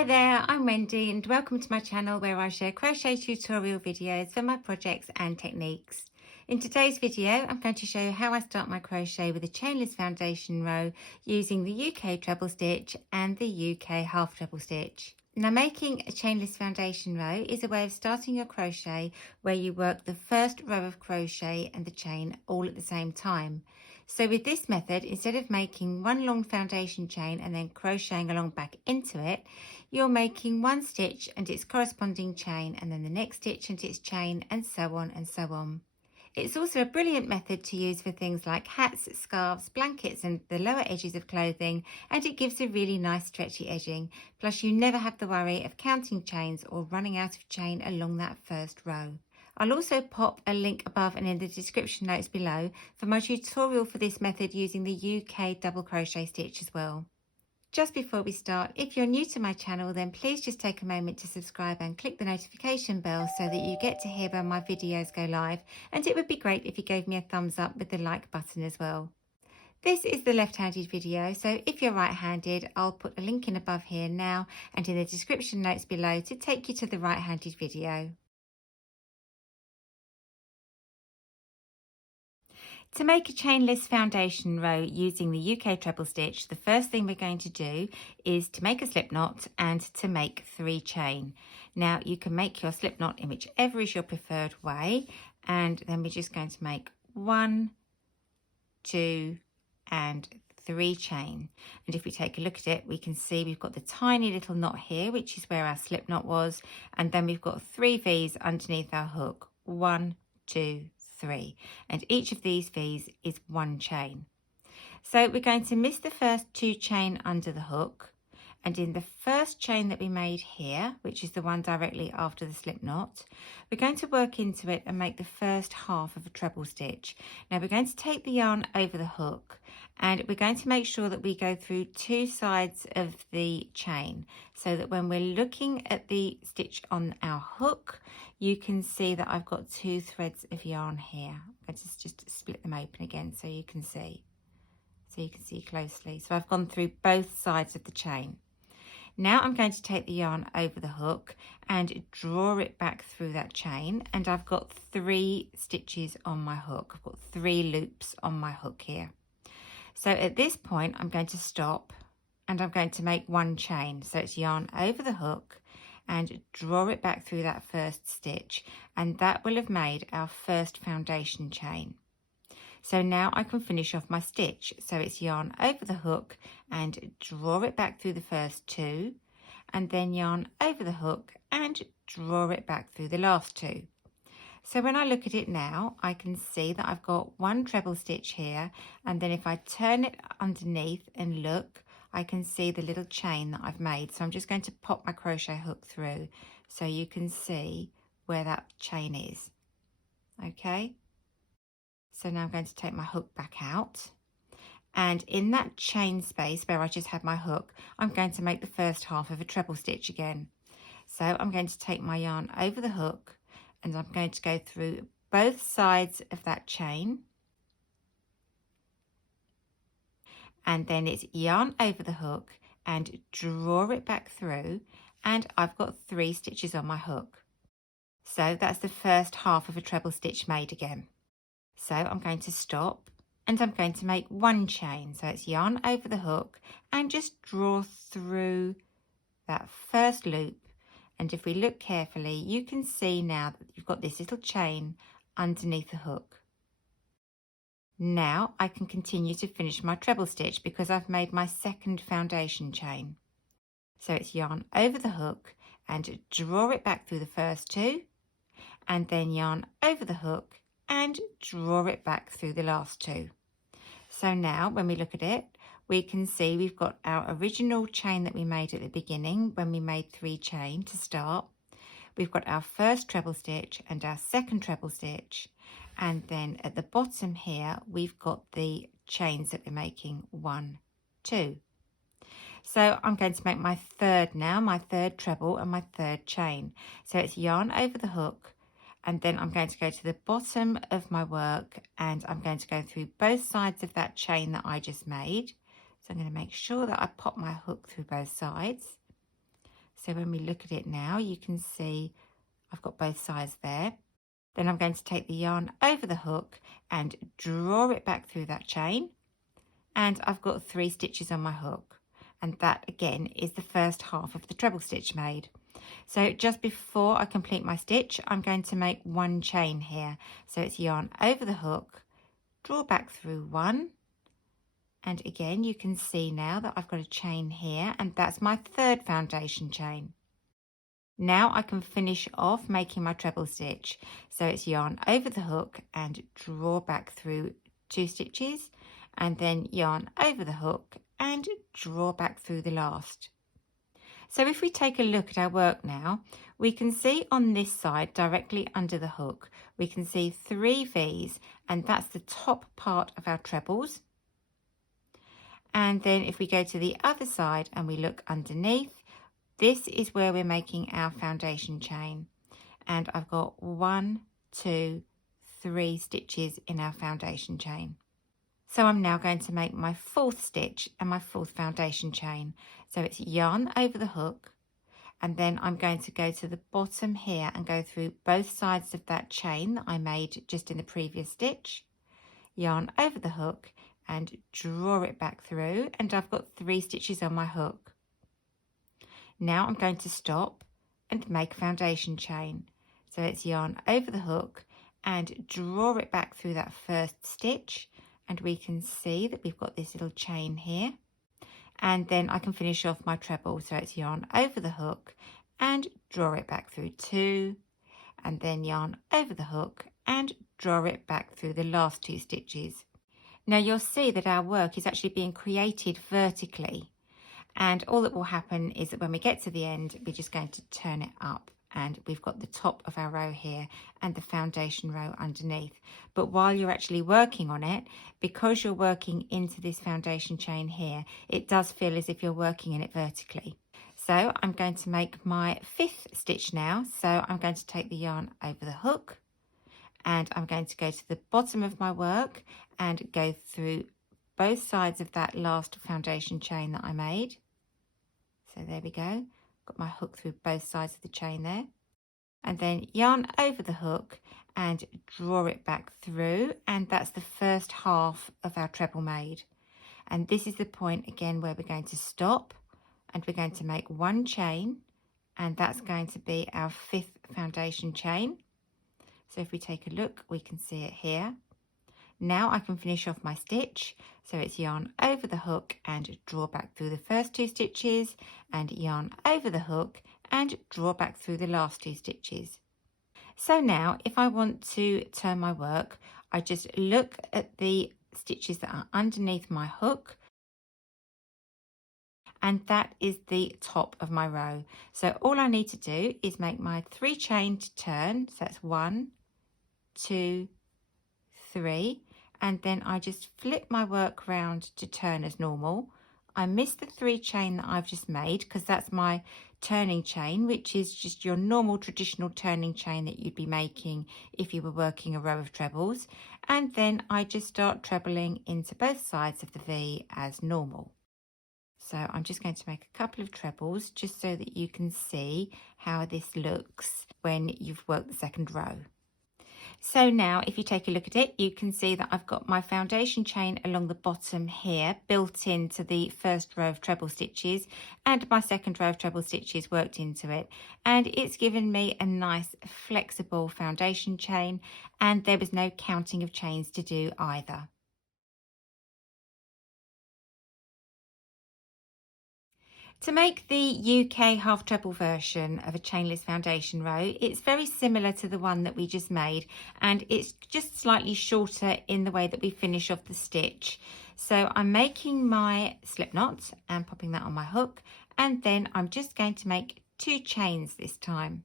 Hi there, I'm Wendy and welcome to my channel where I share crochet tutorial videos for my projects and techniques. In today's video, I'm going to show you how I start my crochet with a chainless foundation row using the UK treble stitch and the UK half treble stitch. Now, making a chainless foundation row is a way of starting your crochet where you work the first row of crochet and the chain all at the same time. So with this method, instead of making one long foundation chain and then crocheting along back into it, you're making one stitch and its corresponding chain, and then the next stitch and its chain, and so on and so on. It's also a brilliant method to use for things like hats, scarves, blankets and the lower edges of clothing, and it gives a really nice stretchy edging. Plus you never have the worry of counting chains or running out of chain along that first row. I'll also pop a link above and in the description notes below for my tutorial for this method using the UK double crochet stitch as well. Just before we start, if you're new to my channel, then please just take a moment to subscribe and click the notification bell so that you get to hear when my videos go live, and it would be great if you gave me a thumbs up with the like button as well. This is the left-handed video, so if you're right-handed, I'll put a link in above here now and in the description notes below to take you to the right-handed video. To make a chainless foundation row using the UK treble stitch, the first thing we're going to do is to make a slip knot and to make 3 chain. Now you can make your slip knot in whichever is your preferred way, and then we're just going to make 1, 2 and 3 chain. And if we take a look at it, we can see we've got the tiny little knot here, which is where our slip knot was, and then we've got 3 V's underneath our hook. 1, 2, 3, and each of these V's is 1 chain. So we're going to miss the first 2 chain under the hook, and in the first chain that we made here, which is the one directly after the slip knot, we're going to work into it and make the first half of a treble stitch. Now we're going to take the yarn over the hook, and we're going to make sure that we go through 2 sides of the chain so that when we're looking at the stitch on our hook, you can see that I've got 2 threads of yarn here. I just split them open again so you can see. So you can see closely. So I've gone through both sides of the chain. Now I'm going to take the yarn over the hook and draw it back through that chain, and I've got 3 stitches on my hook. I've got 3 loops on my hook here. So at this point I'm going to stop and I'm going to make 1 chain. So it's yarn over the hook and draw it back through that first stitch, and that will have made our first foundation chain. So now I can finish off my stitch. So it's yarn over the hook and draw it back through the first 2, and then yarn over the hook and draw it back through the last 2. So when I look at it now, I can see that I've got 1 treble stitch here, and then if I turn it underneath and look, I can see the little chain that I've made. So I'm just going to pop my crochet hook through so you can see where that chain is. Okay, so now I'm going to take my hook back out, and in that chain space where I just had my hook, I'm going to make the first half of a treble stitch again. So I'm going to take my yarn over the hook and I'm going to go through both sides of that chain, and then it's yarn over the hook and draw it back through, and I've got 3 stitches on my hook. So that's the first half of a treble stitch made again. So I'm going to stop and I'm going to make 1 chain. So it's yarn over the hook and just draw through that first loop, and if we look carefully you can see now that you've got this little chain underneath the hook. Now I can continue to finish my treble stitch because I've made my second foundation chain. So it's yarn over the hook and draw it back through the first 2, and then yarn over the hook and draw it back through the last 2. So now when we look at it, we can see we've got our original chain that we made at the beginning when we made 3 chain to start. We've got our first treble stitch and our second treble stitch, and then at the bottom here we've got the chains that we're making, 1, 2. So I'm going to make my third now, my third treble and my third chain. So it's yarn over the hook, and then I'm going to go to the bottom of my work and I'm going to go through both sides of that chain that I just made. So I'm going to make sure that I pop my hook through both sides. So when we look at it now, you can see I've got both sides there. Then I'm going to take the yarn over the hook and draw it back through that chain. And I've got 3 stitches on my hook. And that again is the first half of the treble stitch made. So just before I complete my stitch, I'm going to make 1 chain here. So it's yarn over the hook, draw back through 1. And again, you can see now that I've got a chain here, and that's my 3rd foundation chain. Now I can finish off making my treble stitch. So it's yarn over the hook and draw back through 2 stitches, and then yarn over the hook and draw back through the last. So if we take a look at our work now, we can see on this side directly under the hook, we can see 3 V's, and that's the top part of our trebles. And then if we go to the other side and we look underneath, this is where we're making our foundation chain. And I've got 1, 2, 3 stitches in our foundation chain. So I'm now going to make my 4th stitch and my 4th foundation chain. So it's yarn over the hook, and then I'm going to go to the bottom here and go through both sides of that chain that I made just in the previous stitch, yarn over the hook and draw it back through, and I've got 3 stitches on my hook. Now I'm going to stop and make a foundation chain. So it's yarn over the hook and draw it back through that first stitch, and we can see that we've got this little chain here. And then I can finish off my treble. So it's yarn over the hook and draw it back through 2, and then yarn over the hook and draw it back through the last 2 stitches. Now you'll see that our work is actually being created vertically. And all that will happen is that when we get to the end, we're just going to turn it up, and we've got the top of our row here and the foundation row underneath. But while you're actually working on it, because you're working into this foundation chain here, it does feel as if you're working in it vertically. So I'm going to make my 5th stitch now. So I'm going to take the yarn over the hook, and I'm going to go to the bottom of my work and go through both sides of that last foundation chain that I made. So there we go, got my hook through both sides of the chain there, and then yarn over the hook and draw it back through, and that's the first half of our treble made. And this is the point again where we're going to stop, and we're going to make 1 chain, and that's going to be our 5th foundation chain. So if we take a look, we can see it here. Now I can finish off my stitch. So it's yarn over the hook and draw back through the first 2 stitches, and yarn over the hook and draw back through the last 2 stitches. So now if I want to turn my work, I just look at the stitches that are underneath my hook, and that is the top of my row. So all I need to do is make my 3 chain to turn. So that's 1, 2, 3, and then I just flip my work round to turn as normal. I miss the 3 chain that I've just made because that's my turning chain, which is just your normal traditional turning chain that you'd be making if you were working a row of trebles. And then I just start trebling into both sides of the V as normal. So I'm just going to make a couple of trebles just so that you can see how this looks when you've worked the second row. So now if you take a look at it, you can see that I've got my foundation chain along the bottom here built into the first row of treble stitches, and my second row of treble stitches worked into it, and it's given me a nice flexible foundation chain, and there was no counting of chains to do either. To make the UK half treble version of a chainless foundation row, it's very similar to the one that we just made, and it's just slightly shorter in the way that we finish off the stitch. So I'm making my slip knot and popping that on my hook, and then I'm just going to make 2 chains this time.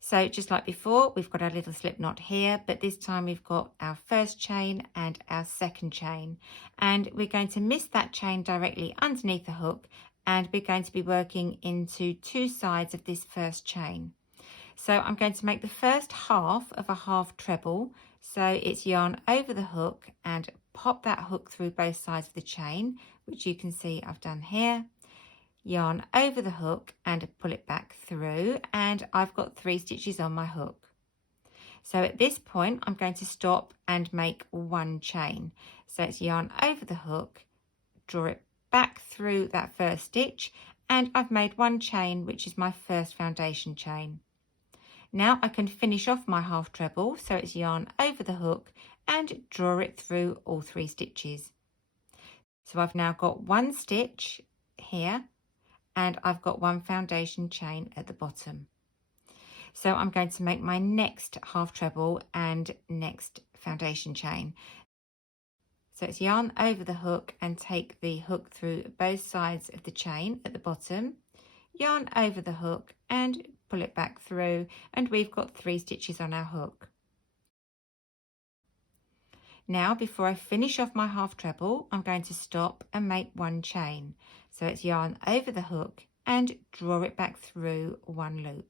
So just like before, we've got our little slip knot here, but this time we've got our first chain and our second chain, and we're going to miss that chain directly underneath the hook, and we're going to be working into 2 sides of this first chain. So I'm going to make the first half of a half treble. So it's yarn over the hook and pop that hook through both sides of the chain, which you can see I've done here. yarn over the hook and pull it back through, and I've got 3 stitches on my hook. So at this point I'm going to stop and make 1 chain. So it's yarn over the hook, draw it back through that first stitch, and I've made 1 chain, which is my first foundation chain. Now I can finish off my half treble, so it's yarn over the hook and draw it through all 3 stitches. So I've now got 1 stitch here and I've got 1 foundation chain at the bottom. So I'm going to make my next half treble and next foundation chain. So it's yarn over the hook and take the hook through both sides of the chain at the bottom, yarn over the hook and pull it back through, and we've got 3 stitches on our hook. Now before I finish off my half treble, I'm going to stop and make 1 chain. So it's yarn over the hook and draw it back through 1 loop.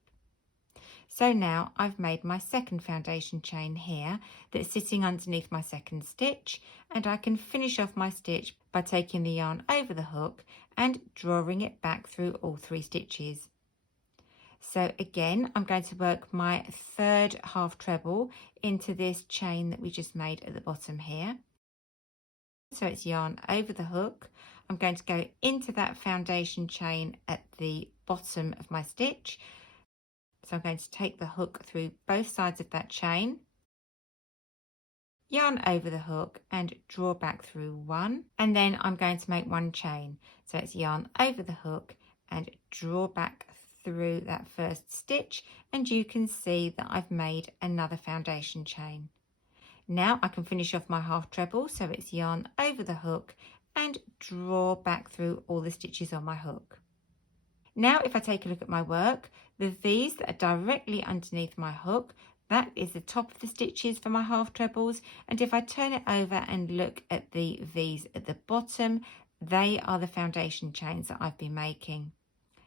So now I've made my second foundation chain here that's sitting underneath my second stitch, and I can finish off my stitch by taking the yarn over the hook and drawing it back through all 3 stitches. So again, I'm going to work my third half treble into this chain that we just made at the bottom here. So it's yarn over the hook. I'm going to go into that foundation chain at the bottom of my stitch. So I'm going to take the hook through both sides of that chain, yarn over the hook and draw back through 1, and then I'm going to make 1 chain. So it's yarn over the hook and draw back through that first stitch, and you can see that I've made another foundation chain. Now I can finish off my half treble, so it's yarn over the hook and draw back through all the stitches on my hook. Now if I take a look at my work, the V's that are directly underneath my hook, that is the top of the stitches for my half trebles, and if I turn it over and look at the V's at the bottom, they are the foundation chains that I've been making.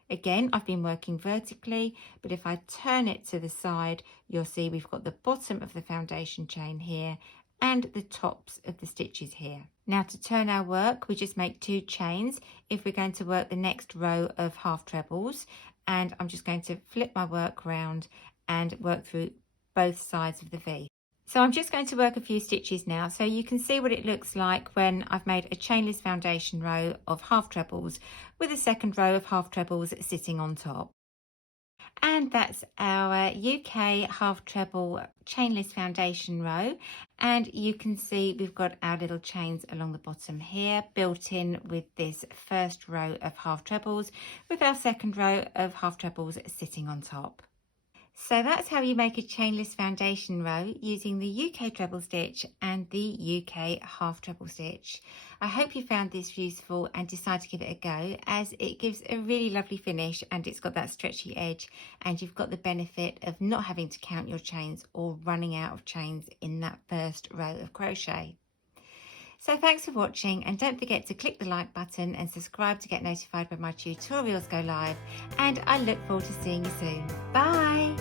Again, I've been working vertically, but if I turn it to the side, you'll see we've got the bottom of the foundation chain here and the tops of the stitches here. Now to turn our work, we just make 2 chains if we're going to work the next row of half trebles, and I'm just going to flip my work round and work through both sides of the V. So I'm just going to work a few stitches now so you can see what it looks like when I've made a chainless foundation row of half trebles with a second row of half trebles sitting on top. And that's our UK half treble chainless foundation row, and you can see we've got our little chains along the bottom here built in with this first row of half trebles with our second row of half trebles sitting on top. So that's how you make a chainless foundation row using the UK treble stitch and the UK half treble stitch. I hope you found this useful and decide to give it a go, as it gives a really lovely finish and it's got that stretchy edge, and you've got the benefit of not having to count your chains or running out of chains in that first row of crochet. So thanks for watching, and don't forget to click the like button and subscribe to get notified when my tutorials go live, and I look forward to seeing you soon. Bye!